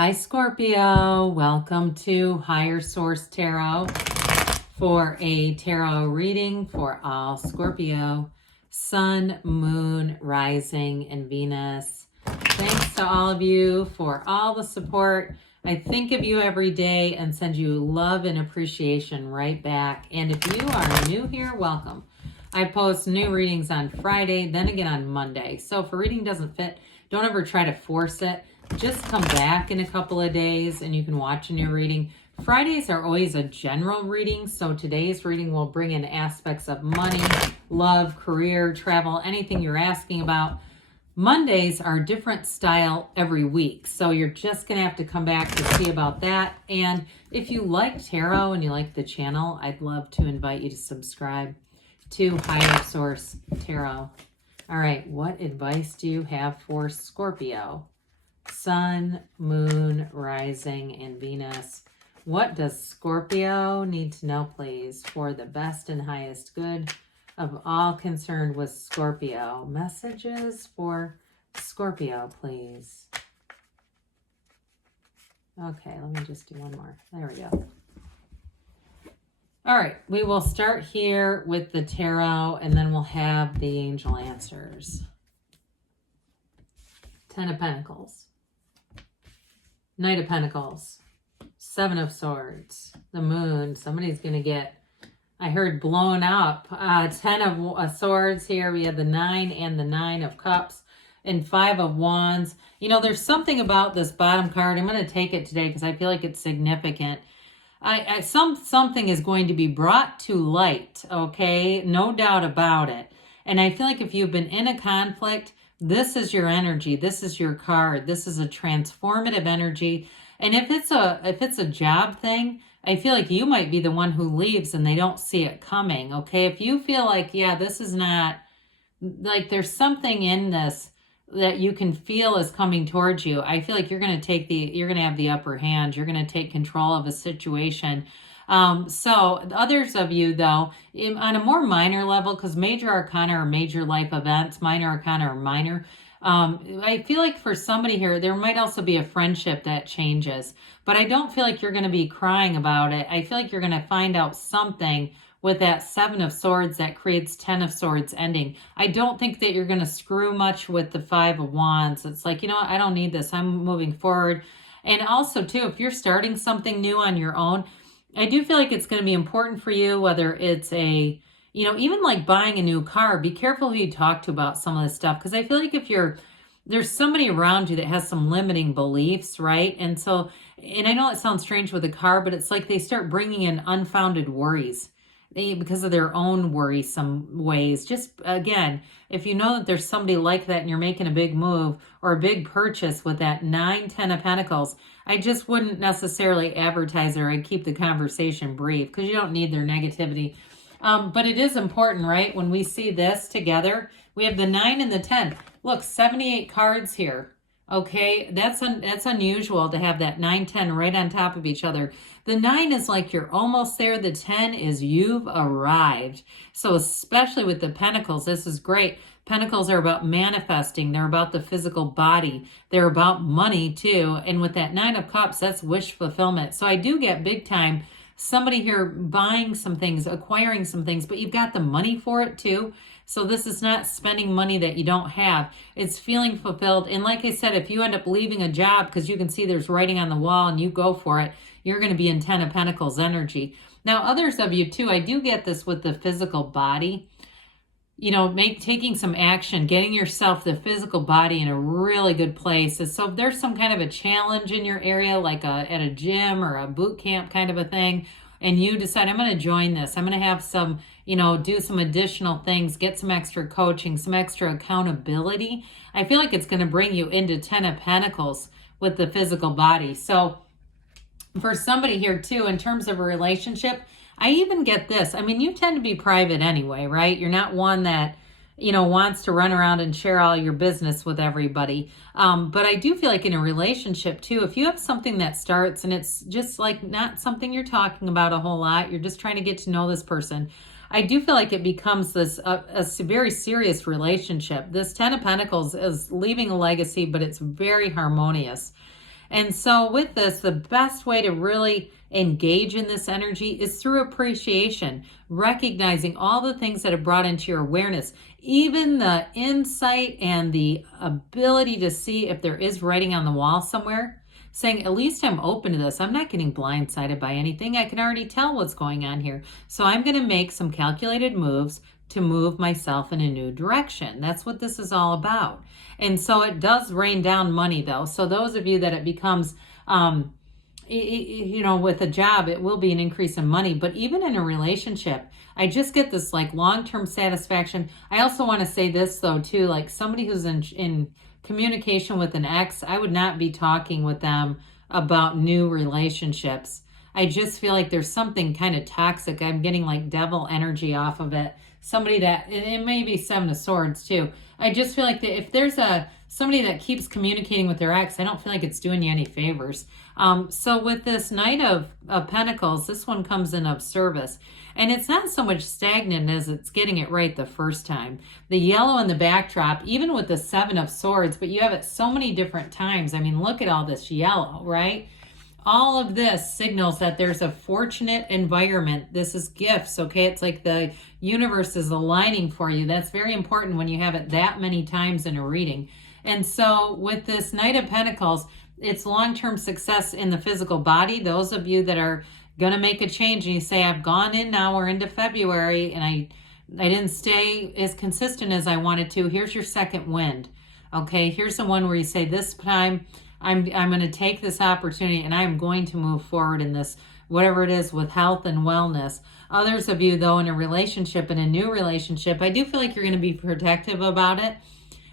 Hi Scorpio, welcome to Higher Source Tarot for a tarot reading for all Scorpio, Sun, Moon, Rising, and Venus. Thanks to all of you for all the support. I think of you every day and send you love and appreciation right back. And if you are new here, welcome. I post new readings on Friday, then again on Monday. So if a reading doesn't fit, don't ever try to force it. Just come back in a couple of days and you can watch a new reading. Fridays are always a general reading, so today's reading will bring in aspects of money, love, career, travel, anything you're asking about. Mondays are different style every week, so you're just going to have to come back to see about that. And if you like tarot and you like the channel, I'd love to invite you to subscribe to Higher Source Tarot. All right, what advice do you have for Scorpio? Sun, Moon, Rising, and Venus. What does Scorpio need to know, please, for the best and highest good of all concerned with Scorpio? Messages for Scorpio, please. Okay, let me just do one more. There we go. All right, we will start here with the tarot, and then we'll have the angel answers. Ten of Pentacles. Knight of Pentacles, Seven of Swords, the Moon. Somebody's going to get, I heard, blown up. Ten of Swords here. We have the 9 and the 9 of Cups and 5 of Wands. You know, there's something about this bottom card. I'm going to take it today because I feel like it's significant. Something is going to be brought to light, okay? No doubt about it. And I feel like if you've been in a conflict, this is your energy. This is your card. This is a transformative energy. And if it's a job thing, I feel like you might be the one who leaves and they don't see it coming. Okay. If you feel like, yeah, this is not like there's something in this that you can feel is coming towards you, I feel like you're going to have the upper hand. You're going to take control of a situation. So others of you, though, on a more minor level, because major arcana are major life events, minor arcana are minor. I feel like for somebody here, there might also be a friendship that changes, but I don't feel like you're going to be crying about it. I feel like you're going to find out something with that 7 of Swords that creates 10 of Swords ending. I don't think that you're going to screw much with the 5 of Wands. It's like, you know what? I don't need this. I'm moving forward. And also, too, if you're starting something new on your own, I do feel like it's going to be important for you, whether it's even like buying a new car, be careful who you talk to about some of this stuff. Because I feel like there's somebody around you that has some limiting beliefs, right? And I know it sounds strange with a car, but it's like they start bringing in unfounded worries because of their own worrisome ways. Just, again, if you know that there's somebody like that and you're making a big move or a big purchase with that 9, 10 of Pentacles, I just wouldn't necessarily advertise or I'd keep the conversation brief because you don't need their negativity. But it is important, right? When we see this together, we have the 9 and the 10. Look, 78 cards here. Okay, that's unusual to have that 9, 10 right on top of each other. The 9 is like you're almost there. The 10 is you've arrived. So especially with the Pentacles, this is great. Pentacles are about manifesting. They're about the physical body. They're about money too. And with that 9 of Cups, that's wish fulfillment. So I do get big time somebody here buying some things, acquiring some things, but you've got the money for it too. So this is not spending money that you don't have. It's feeling fulfilled. And like I said, if you end up leaving a job because you can see there's writing on the wall and you go for it, you're going to be in 10 of Pentacles energy. Now, others of you too, I do get this with the physical body. You know, taking some action, getting yourself, the physical body, in a really good place. So if there's some kind of a challenge in your area, like at a gym or a boot camp kind of a thing, and you decide, I'm going to join this, I'm going to have some, do some additional things, get some extra coaching, some extra accountability, I feel like it's going to bring you into 10 of Pentacles with the physical body. So for somebody here too, in terms of a relationship, I even get this. I mean, you tend to be private anyway, right? You're not one that, wants to run around and share all your business with everybody. But I do feel like in a relationship too, if you have something that starts and it's just like not something you're talking about a whole lot, you're just trying to get to know this person, I do feel like it becomes this a very serious relationship. This 10 of Pentacles is leaving a legacy, but it's very harmonious. And so with this, the best way to really engage in this energy is through appreciation, recognizing all the things that have brought into your awareness, even the insight and the ability to see if there is writing on the wall somewhere, saying, at least I'm open to this. I'm not getting blindsided by anything. I can already tell what's going on here. So I'm going to make some calculated moves to move myself in a new direction. That's what this is all about. And so it does rain down money, though. So those of you that it becomes, you know, with a job, it will be an increase in money. But even in a relationship, I just get this like long-term satisfaction. I also want to say this, though, too, like somebody who's in communication with an ex, I would not be talking with them about new relationships. I just feel like there's something kind of toxic. I'm getting like devil energy off of it. Somebody that, and it may be Seven of Swords too. I just feel like that if there's somebody that keeps communicating with their ex, I don't feel like it's doing you any favors. So with this Knight of Pentacles, this one comes in of service. And it's not so much stagnant as it's getting it right the first time. The yellow in the backdrop, even with the Seven of Swords, but you have it so many different times. I mean, look at all this yellow, right? All of this signals that there's a fortunate environment. This is gifts, okay? It's like the universe is aligning for you. That's very important when you have it that many times in a reading. And so with this Knight of Pentacles, it's long-term success in the physical body. Those of you that are going to make a change and you say, I've gone in now, we're into February, and I didn't stay as consistent as I wanted to. Here's your second wind, okay? Here's the one where you say, this time, I'm going to take this opportunity and I'm going to move forward in this, whatever it is, with health and wellness. Others of you, though, in a relationship, in a new relationship, I do feel like you're going to be protective about it.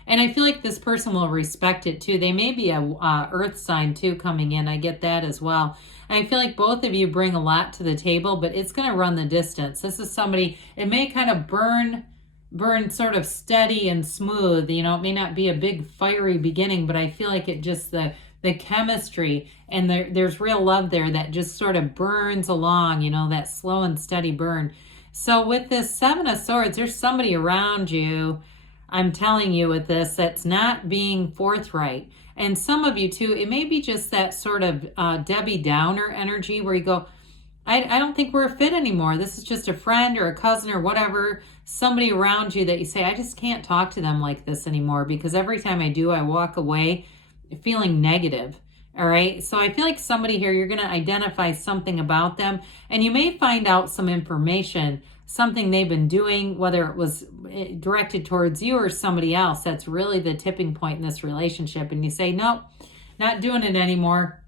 And I feel like this person will respect it too. They may be a earth sign too coming in. I get that as well. I feel like both of you bring a lot to the table, but it's going to run the distance. This is somebody, it may kind of burn sort of steady and smooth. You know, it may not be a big fiery beginning, but I feel like it just, the chemistry and there's real love there that just sort of burns along, you know, that slow and steady burn. So with this Seven of Swords, there's somebody around you, I'm telling you with this, that's not being forthright. And some of you too, it may be just that sort of Debbie Downer energy where you go, I don't think we're a fit anymore. This is just a friend or a cousin or whatever, somebody around you that you say, I just can't talk to them like this anymore because every time I do, I walk away feeling negative. All right. So I feel like somebody here, you're going to identify something about them and you may find out some information, something they've been doing, whether it was directed towards you or somebody else. That's really the tipping point in this relationship. And you say, nope, not doing it anymore.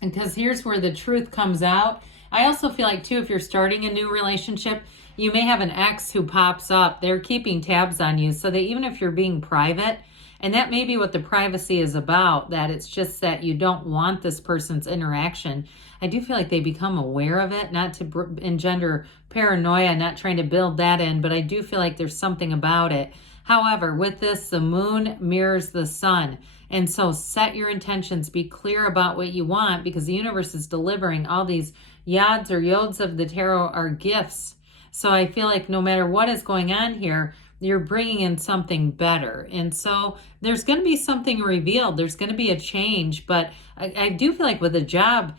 And because here's where the truth comes out. I also feel like too, if you're starting a new relationship, you may have an ex who pops up. They're keeping tabs on you so that even if you're being private, and that may be what the privacy is about, that it's just that you don't want this person's interaction. I do feel like they become aware of it, not to engender paranoia, not trying to build that in, but I do feel like there's something about it. However, with this, the moon mirrors the sun. And so set your intentions, be clear about what you want because the universe is delivering all these yads or yods of the tarot are gifts. So I feel like no matter what is going on here, you're bringing in something better. And so there's going to be something revealed. There's going to be a change. But I do feel like with a job,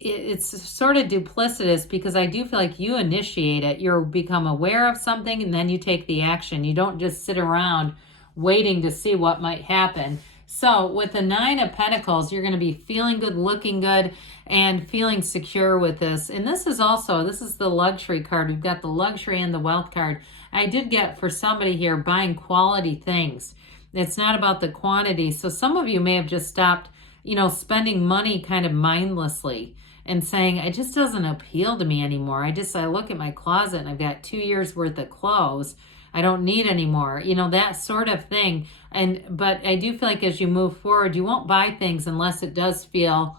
it's sort of duplicitous because I do feel like you initiate it. You become aware of something and then you take the action. You don't just sit around waiting to see what might happen. So with the Nine of Pentacles, you're going to be feeling good, looking good, and feeling secure with this. And this is the luxury card. We've got the luxury and the wealth card. I did get for somebody here buying quality things. It's not about the quantity. So some of you may have just stopped, you know, spending money kind of mindlessly and saying, it just doesn't appeal to me anymore. I look at my closet and I've got 2 years worth of clothes. I don't need any more, you know, that sort of thing. But I do feel like as you move forward, you won't buy things unless it does feel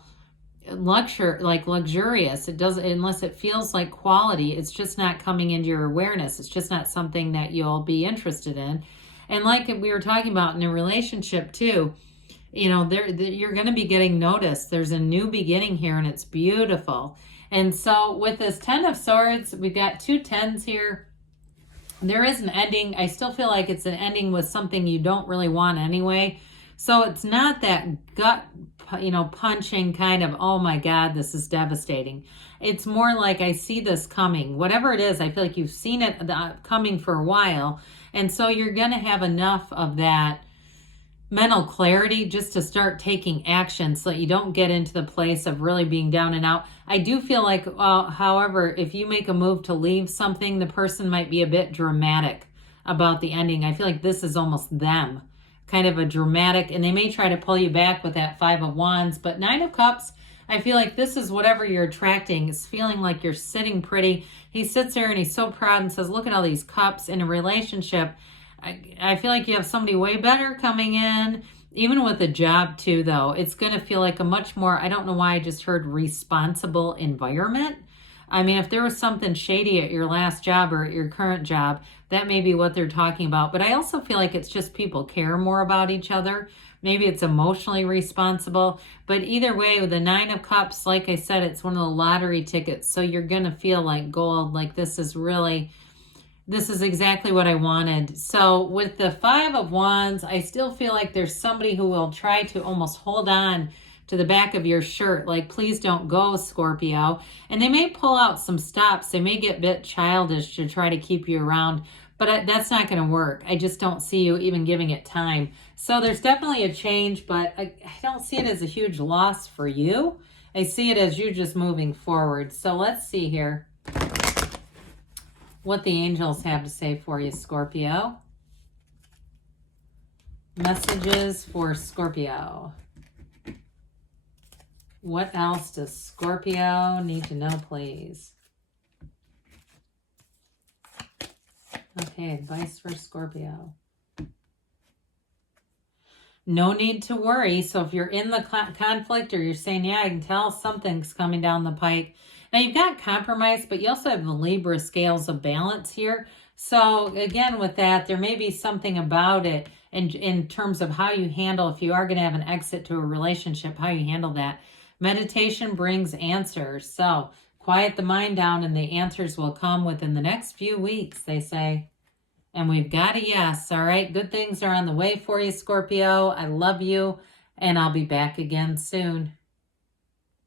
luxurious. It doesn't, unless it feels like quality. It's just not coming into your awareness. It's just not something that you'll be interested in. And like we were talking about in a relationship too, you know, you're going to be getting noticed. There's a new beginning here and it's beautiful. And so with this Ten of Swords, we've got 2 tens here. There is an ending. I still feel like it's an ending with something you don't really want anyway. So it's not that gut, punching kind of, oh my God, this is devastating. It's more like I see this coming. Whatever it is, I feel like you've seen it coming for a while. And so you're going to have enough of that mental clarity just to start taking action so that you don't get into the place of really being down and out. I do feel like, however, if you make a move to leave something, the person might be a bit dramatic about the ending. I feel like this is almost them, kind of a dramatic, and they may try to pull you back with that Five of Wands, but Nine of Cups, I feel like this is whatever you're attracting. It's feeling like you're sitting pretty. He sits there and he's so proud and says, look at all these cups in a relationship. I feel like you have somebody way better coming in, even with a job too, though. It's going to feel like a much more, I don't know why I just heard responsible environment. I mean, if there was something shady at your last job or at your current job, that may be what they're talking about. But I also feel like it's just people care more about each other. Maybe it's emotionally responsible. But either way, with the Nine of Cups, like I said, it's one of the lottery tickets. So you're going to feel like gold, like this is exactly what I wanted. So with the Five of Wands, I still feel like there's somebody who will try to almost hold on to the back of your shirt, like, please don't go, Scorpio. And they may pull out some stops. They may get a bit childish to try to keep you around, but that's not going to work. I just don't see you even giving it time. So there's definitely a change, but I don't see it as a huge loss for you. I see it as you just moving forward. So let's see here what the angels have to say for you, Scorpio. Messages for Scorpio. What else does Scorpio need to know, please? Okay, advice for Scorpio. No need to worry. So if you're in the conflict or you're saying, yeah, I can tell something's coming down the pike. Now you've got compromise, but you also have the Libra scales of balance here. So again, with that, there may be something about it in terms of how you handle, if you are going to have an exit to a relationship, how you handle that. Meditation brings answers. So quiet the mind down and the answers will come within the next few weeks, they say. And we've got a yes. All right. Good things are on the way for you, Scorpio. I love you. And I'll be back again soon.